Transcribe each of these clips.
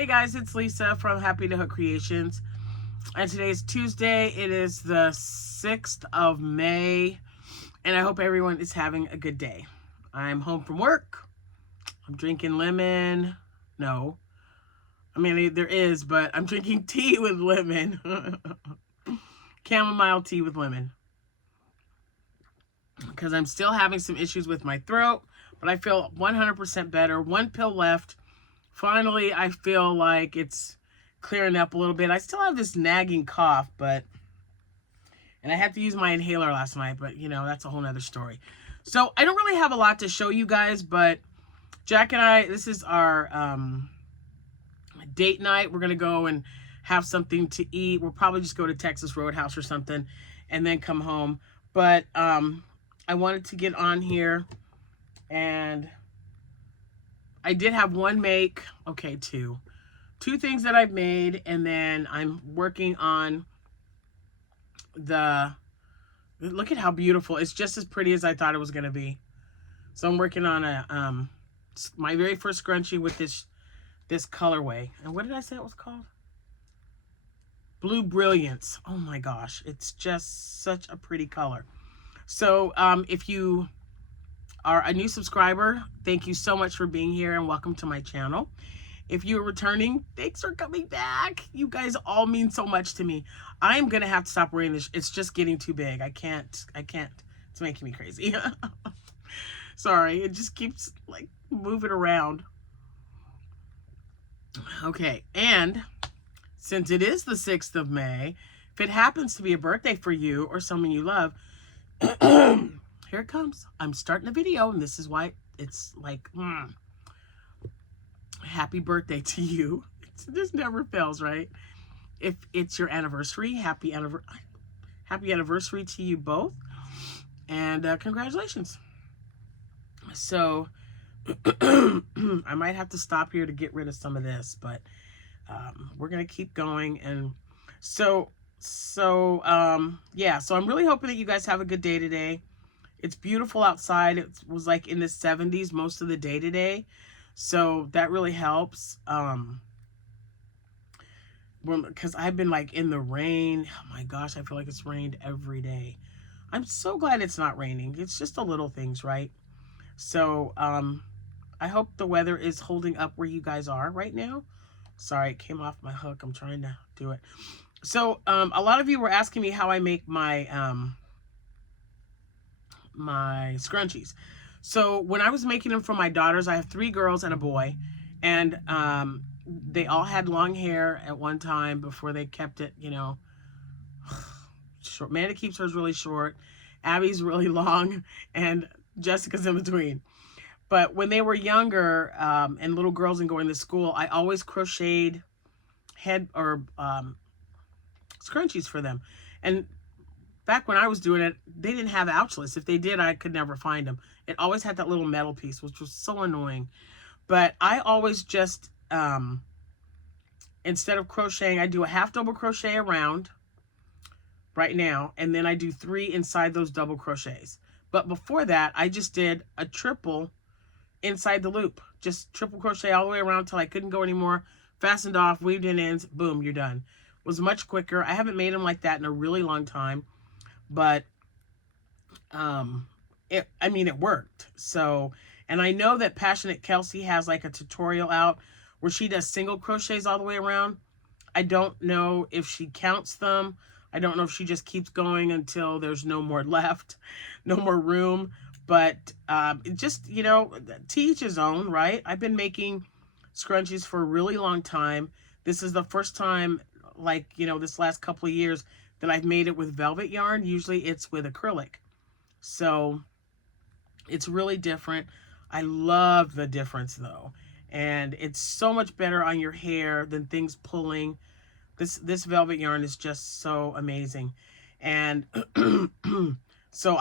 Hey guys, it's Lisa from Happytohook Creations, and today is Tuesday. It is the 6th of May, and I hope everyone is having a good day. I'm home from work. I'm drinking lemon. No, I mean, there is, but I'm drinking tea with lemon. Chamomile tea with lemon. Because I'm still having some issues with my throat, but I feel 100% better. One pill left. Finally, I feel like it's clearing up a little bit. I still have this nagging cough, and I had to use my inhaler last night, but you know, that's a whole nother story. So I don't really have a lot to show you guys, but Jack and I, this is our date night. We're going to go and have something to eat. We'll probably just go to Texas Roadhouse or something and then come home. But I wanted to get on here, and I did have two things that I've made, and then I'm working on look at how beautiful. It's just as pretty as I thought it was going to be. So I'm working on my very first scrunchie with this colorway. And what did I say it was called? Blue Brilliance. Oh my gosh, it's just such a pretty color. So if you are a new subscriber, thank you so much for being here and welcome to my channel. If you're returning, thanks for coming back. You guys all mean so much to me. I'm gonna have to stop wearing this. It's just getting too big. I can't. It's making me crazy. Sorry, it just keeps like moving around. Okay, and since it is the 6th of May, if it happens to be a birthday for you or someone you love, here it comes. I'm starting a video, and this is why it's like, happy birthday to you. It just never fails, right? If it's your anniversary, happy anniversary to you both, and congratulations. So I might have to stop here to get rid of some of this, but we're gonna keep going. And yeah, so I'm really hoping that you guys have a good day today. It's beautiful outside. It was like in the 70s most of the day today, so that really helps. Because I've been like in the rain. Oh my gosh, I feel like it's rained every day. I'm so glad it's not raining. It's just the little things, right? So I hope the weather is holding up where you guys are right now. Sorry, it came off my hook. I'm trying to do it. So a lot of you were asking me how I make my my scrunchies. So when I was making them for my daughters, I have 3 girls and a boy, and they all had long hair at one time before they kept it, you know, short. Amanda keeps hers really short, Abby's really long, and Jessica's in between. But when they were younger and little girls and going to school, I always crocheted head or scrunchies for them. And back when I was doing it, they didn't have ouchlets. If they did, I could never find them. It always had that little metal piece, which was so annoying. But I always just, instead of crocheting, I do a half double crochet around right now, and then I do 3 inside those double crochets. But before that, I just did a triple inside the loop. Just triple crochet all the way around till I couldn't go anymore. Fastened off, weaved in ends, boom, you're done. It was much quicker. I haven't made them like that in a really long time. But it worked. So, and I know that Passionate Kelsey has like a tutorial out where she does single crochets all the way around. I don't know if she counts them. I don't know if she just keeps going until there's no more left, no more room. But just, you know, to each his own, right? I've been making scrunchies for a really long time. This is the first time, like, you know, this last couple of years that I've made it with velvet yarn. Usually it's with acrylic. So it's really different. I love the difference though. And it's so much better on your hair than things pulling. This velvet yarn is just so amazing. And so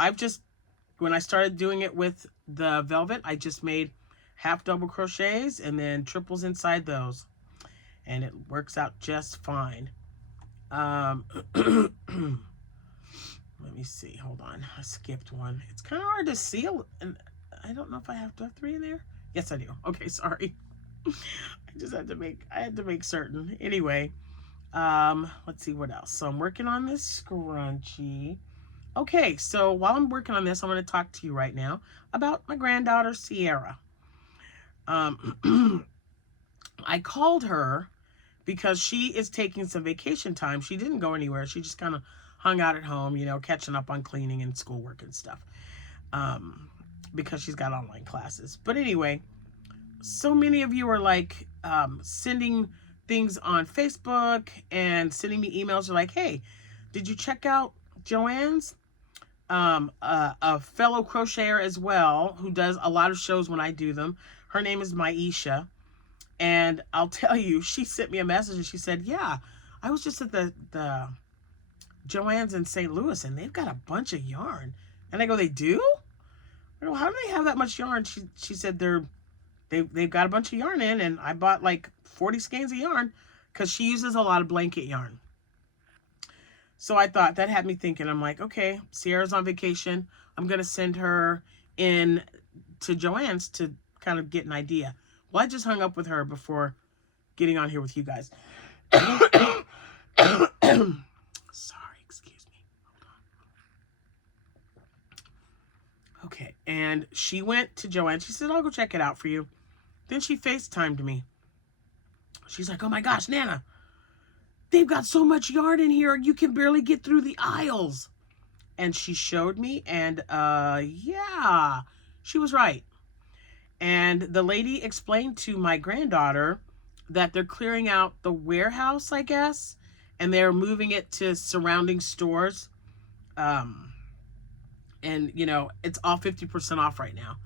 when I started doing it with the velvet, I just made half double crochets and then triples inside those. And it works out just fine. Let me see. Hold on. I skipped one. It's kind of hard to see. And I don't know if I have to have 3 in there. Yes, I do. Okay, sorry. I had to make certain. Anyway, let's see what else. So I'm working on this scrunchie. Okay, so while I'm working on this, I'm going to talk to you right now about my granddaughter, Sierra. I called her because she is taking some vacation time. She didn't go anywhere. She just kind of hung out at home, you know, catching up on cleaning and schoolwork and stuff, because she's got online classes. But anyway, so many of you are like sending things on Facebook and sending me emails. You're like, hey, did you check out JoAnns? A fellow crocheter as well, who does a lot of shows when I do them. Her name is Maisha. And I'll tell you, she sent me a message and she said, yeah, I was just at the JoAnns in St. Louis and they've got a bunch of yarn. And I go, they do? I go, how do they have that much yarn? She said they've got a bunch of yarn in, and I bought like 40 skeins of yarn because she uses a lot of blanket yarn. So I thought, that had me thinking. I'm like, okay, Sierra's on vacation. I'm going to send her in to JoAnns to kind of get an idea. Well, I just hung up with her before getting on here with you guys. Sorry, excuse me. Okay, and she went to JoAnns. She said, I'll go check it out for you. Then she FaceTimed me. She's like, oh my gosh, Nana, they've got so much yarn in here, you can barely get through the aisles. And she showed me, and yeah, she was right. And the lady explained to my granddaughter that they're clearing out the warehouse, I guess, and they're moving it to surrounding stores. And, you know, it's all 50% off right now.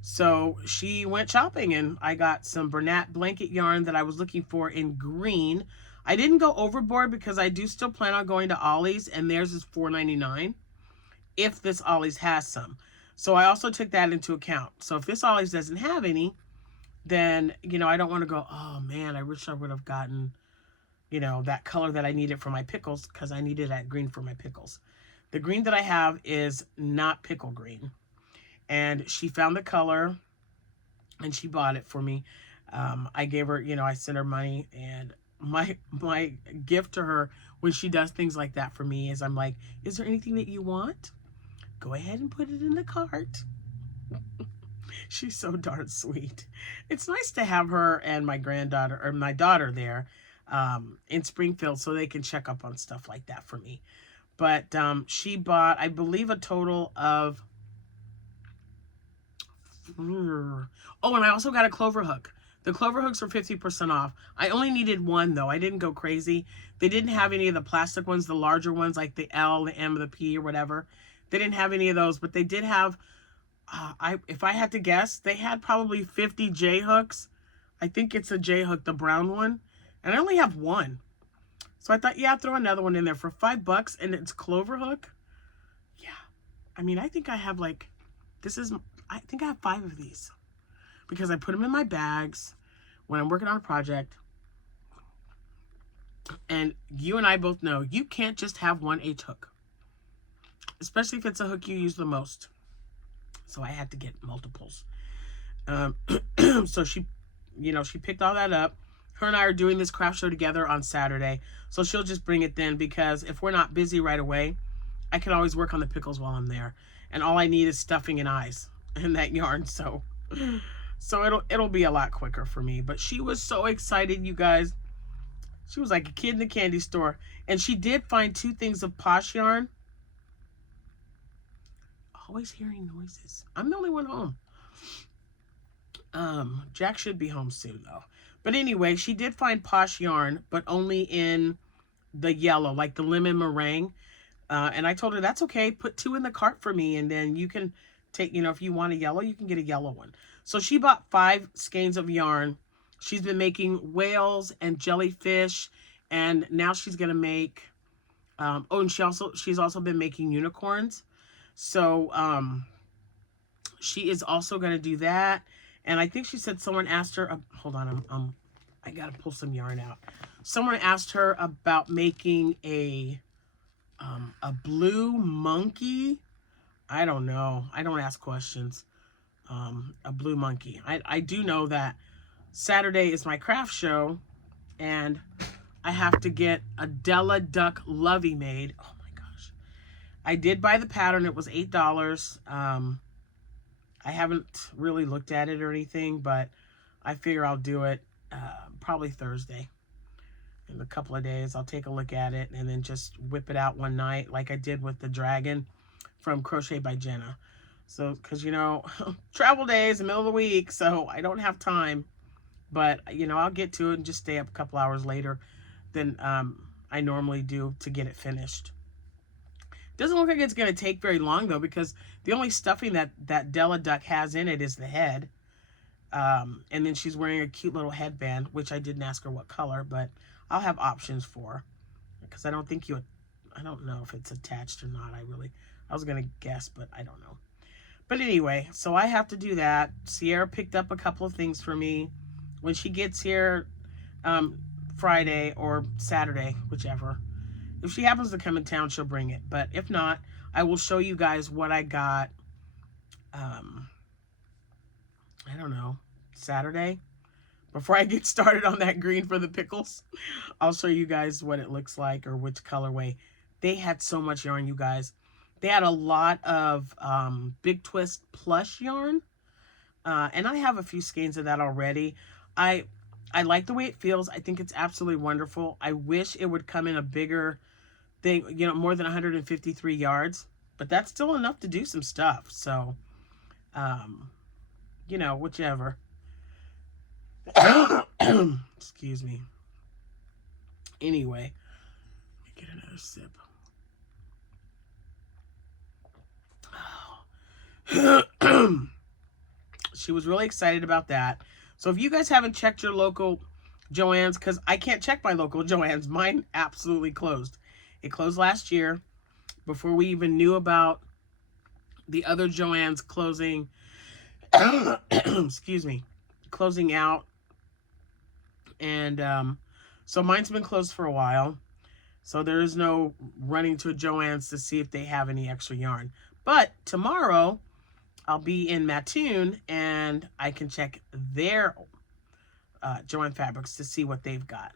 So she went shopping, and I got some Bernat blanket yarn that I was looking for in green. I didn't go overboard because I do still plan on going to Ollie's, and theirs is $4.99 if this Ollie's has some. So I also took that into account. So if this Ollie's doesn't have any, then, you know, I don't want to go, oh man, I wish I would have gotten, you know, that color that I needed for my pickles, because I needed that green for my pickles. The green that I have is not pickle green. And she found the color and she bought it for me. I gave her, you know, I sent her money, and my gift to her when she does things like that for me is I'm like, is there anything that you want? Go ahead and put it in the cart. She's so darn sweet. It's nice to have her and my granddaughter, or my daughter, there in Springfield so they can check up on stuff like that for me. But she bought, I believe, a total of... Oh, and I also got a clover hook. The clover hooks are 50% off. I only needed one, though. I didn't go crazy. They didn't have any of the plastic ones, the larger ones, like the L, the M, the P, or whatever. They didn't have any of those, but they did have, if I had to guess, they had probably 50 J hooks. I think it's a J hook, the brown one. And I only have one. So I thought, yeah, I'll throw another one in there for $5, and it's clover hook. Yeah. I mean, I think I have like, I think I have 5 of these, because I put them in my bags when I'm working on a project. And you and I both know you can't just have one H hook, especially if it's a hook you use the most. So I had to get multiples. So she, you know, she picked all that up. Her and I are doing this craft show together on Saturday. So she'll just bring it then, because if we're not busy right away, I can always work on the pickles while I'm there. And all I need is stuffing and eyes and that yarn. So it'll be a lot quicker for me. But she was so excited, you guys. She was like a kid in the candy store. And she did find 2 things of Posh yarn. Always hearing noises. I'm the only one home. Jack should be home soon, though. But anyway, she did find Posh yarn, but only in the yellow, like the lemon meringue. And I told her, that's okay. Put 2 in the cart for me, and then you can take, you know, if you want a yellow, you can get a yellow one. So she bought 5 skeins of yarn. She's been making whales and jellyfish, and now she's going to make, oh, and she's also been making unicorns. So, she is also going to do that. And I think she said someone asked her, hold on, I got to pull some yarn out. Someone asked her about making a blue monkey. I don't know. I don't ask questions. A blue monkey. I do know that Saturday is my craft show, and I have to get a Della Duck Lovey made. Oh my gosh. I did buy the pattern. It was $8. I haven't really looked at it or anything, but I figure I'll do it probably Thursday. In a couple of days, I'll take a look at it and then just whip it out one night like I did with the dragon from Crochet by Jenna. So, because, you know, travel days, the middle of the week, so I don't have time. But, you know, I'll get to it and just stay up a couple hours later than I normally do to get it finished. Doesn't look like it's going to take very long, though, because the only stuffing that Della Duck has in it is the head. And then she's wearing a cute little headband, which I didn't ask her what color, but I'll have options for her. Because I don't think I don't know if it's attached or not. I was going to guess, but I don't know. But anyway, so I have to do that. Sierra picked up a couple of things for me. When she gets here Friday or Saturday, whichever. If she happens to come in town, she'll bring it. But if not, I will show you guys what I got, I don't know, Saturday. Before I get started on that green for the pickles, I'll show you guys what it looks like or which colorway. They had so much yarn, you guys. They had a lot of Big Twist plush yarn. And I have a few skeins of that already. I like the way it feels. I think it's absolutely wonderful. I wish it would come in a bigger thing, you know, more than 153 yards. But that's still enough to do some stuff. So, you know, whichever. Excuse me. Anyway, let me get another sip. She was really excited about that. So if you guys haven't checked your local JoAnns, because I can't check my local JoAnns, mine absolutely closed. It closed last year before we even knew about the other JoAnns closing. Excuse me, closing out. And so mine's been closed for a while. So there is no running to a JoAnns to see if they have any extra yarn. But tomorrow I'll be in Mattoon and I can check their JoAnn Fabrics to see what they've got.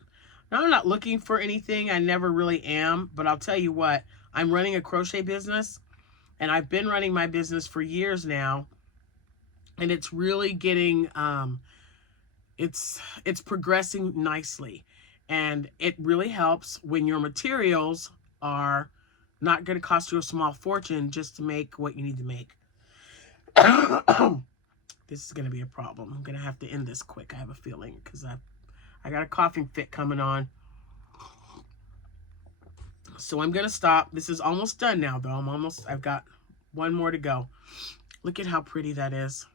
Now, I'm not looking for anything. I never really am. But I'll tell you what, I'm running a crochet business. And I've been running my business for years now. And it's really getting, it's progressing nicely. And it really helps when your materials are not going to cost you a small fortune just to make what you need to make. This is going to be a problem. I'm going to have to end this quick, I have a feeling, because I got a coughing fit coming on. So I'm going to stop. This is almost done now, though. I've got one more to go. Look at how pretty that is.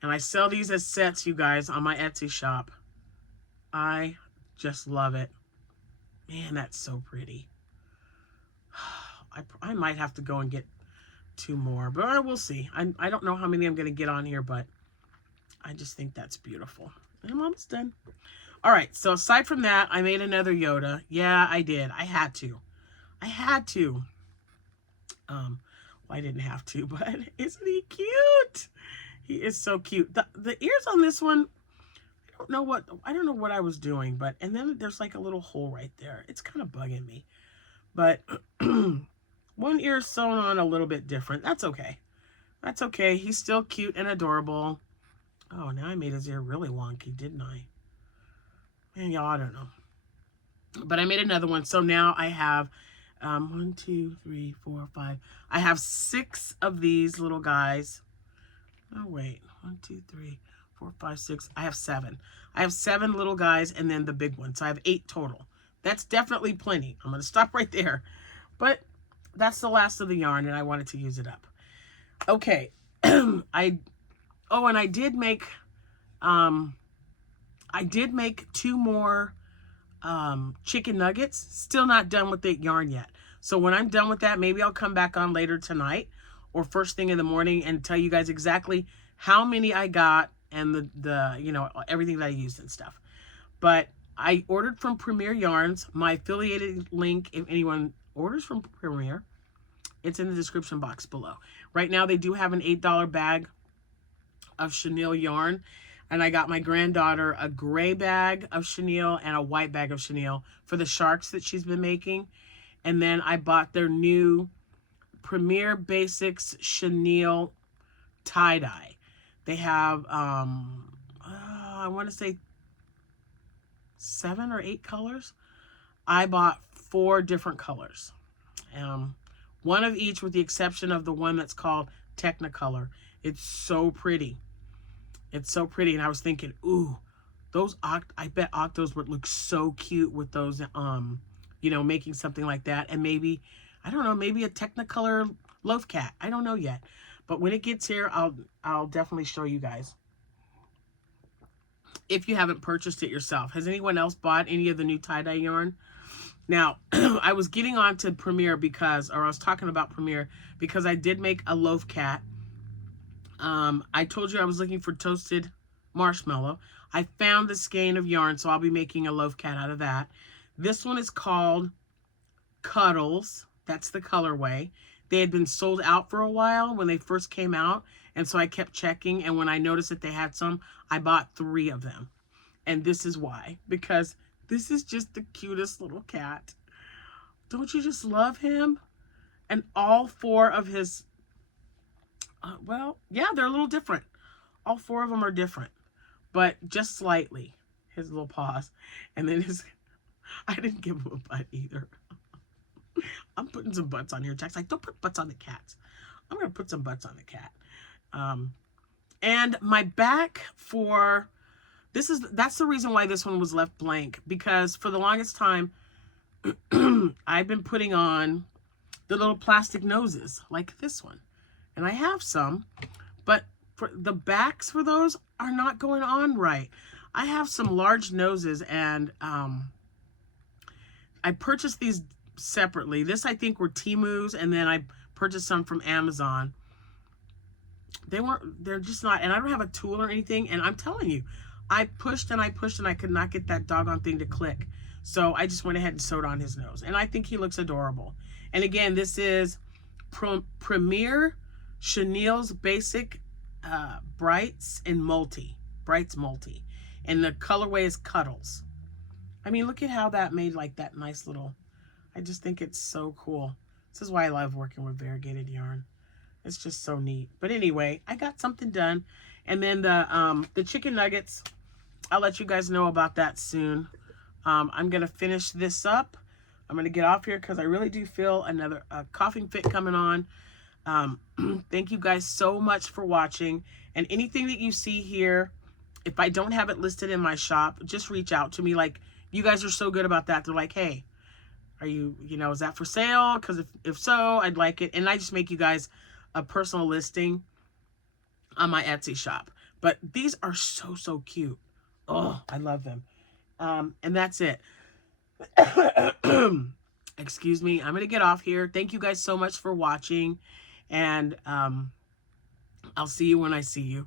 And I sell these as sets, you guys, on my Etsy shop. I just love it. Man, that's so pretty. I might have to go and get 2 more, but we'll see. I don't know how many I'm going to get on here, but I just think that's beautiful. I'm almost done. All right, so aside from that, I made another Yoda. Yeah, I did. I had to. Well, I didn't have to, but isn't he cute? He is so cute. The ears on this one, I don't know what I was doing, but and then there's like a little hole right there. It's kind of bugging me. But one ear is sewn on a little bit different. That's okay. That's okay. He's still cute and adorable. Oh, now I made his ear really wonky, didn't I? Man, y'all, I don't know. But I made another one. So now I have 1, 2, 3, 4, 5. I have 6 of these little guys. Oh, wait. 1, 2, 3, 4, 5, 6. I have 7. I have 7 little guys and then the big one. So I have 8 total. That's definitely plenty. I'm going to stop right there. But that's the last of the yarn and I wanted to use it up. Okay. And I did make 2 more chicken nuggets. Still not done with the yarn yet. So when I'm done with that, maybe I'll come back on later tonight or first thing in the morning and tell you guys exactly how many I got and the you know, everything that I used and stuff. But I ordered from Premier Yarns. My affiliated link, if anyone orders from Premier, it's in the description box below. Right now, they do have an $8 bag of chenille yarn. And I got my granddaughter a gray bag of chenille and a white bag of chenille for the sharks that she's been making. And then I bought their new Premier Basics chenille tie-dye. They have, I want to say 7 or 8 colors. I bought 4 different colors. One of each with the exception of the one that's called Technicolor. It's so pretty. It's so pretty. And I was thinking, ooh, those I bet Octos would look so cute with those, you know, making something like that. And maybe, I don't know, maybe a Technicolor loaf cat. I don't know yet. But when it gets here, I'll definitely show you guys. If you haven't purchased it yourself. Has anyone else bought any of the new tie-dye yarn? Now, I was getting on to Premier because, or I was talking about Premier because I did make a loaf cat. I told you I was looking for toasted marshmallow. I found the skein of yarn, so I'll be making a loaf cat out of that. This one is called Cuddles. That's the colorway. They had been sold out for a while when they first came out, and so I kept checking, and when I noticed that they had some, I bought 3 of them. And this is why, because this is just the cutest little cat. Don't you just love him? And all 4 of his, well, yeah, they're a little different. All 4 of them are different, but just slightly. His little paws. And then I didn't give him a butt either. I'm putting some butts on here. Jack's like, don't put butts on the cats. I'm going to put some butts on the cat. And my back for, that's the reason why this one was left blank. Because for the longest time, I've been putting on the little plastic noses like this one. And I have some, but for the backs for those are not going on right. I have some large noses, and I purchased these separately. This, I think, were Temu's, and then I purchased some from Amazon. They're just not, and I don't have a tool or anything, and I'm telling you, I pushed and I pushed and I could not get that doggone thing to click. So I just went ahead and sewed on his nose, and I think he looks adorable. And again, this is Premier Chenille's Basic Brights Multi, and the colorway is Cuddles. I mean, look at how that made like that nice little, I just think it's so cool. This is why I love working with variegated yarn. It's just so neat. But anyway, I got something done. And then the chicken nuggets, I'll let you guys know about that soon. I'm going to finish this up. I'm going to get off here because I really do feel another coughing fit coming on. Thank you guys so much for watching. And anything that you see here, if I don't have it listed in my shop, just reach out to me. Like, you guys are so good about that. They're like, hey, are you know, is that for sale? Because if so, I'd like it. And I just make you guys a personal listing on my Etsy shop. But these are so, so cute. Oh, I love them. And that's it. Excuse me. I'm going to get off here. Thank you guys so much for watching. And I'll see you when I see you.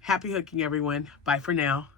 Happy hooking, everyone. Bye for now.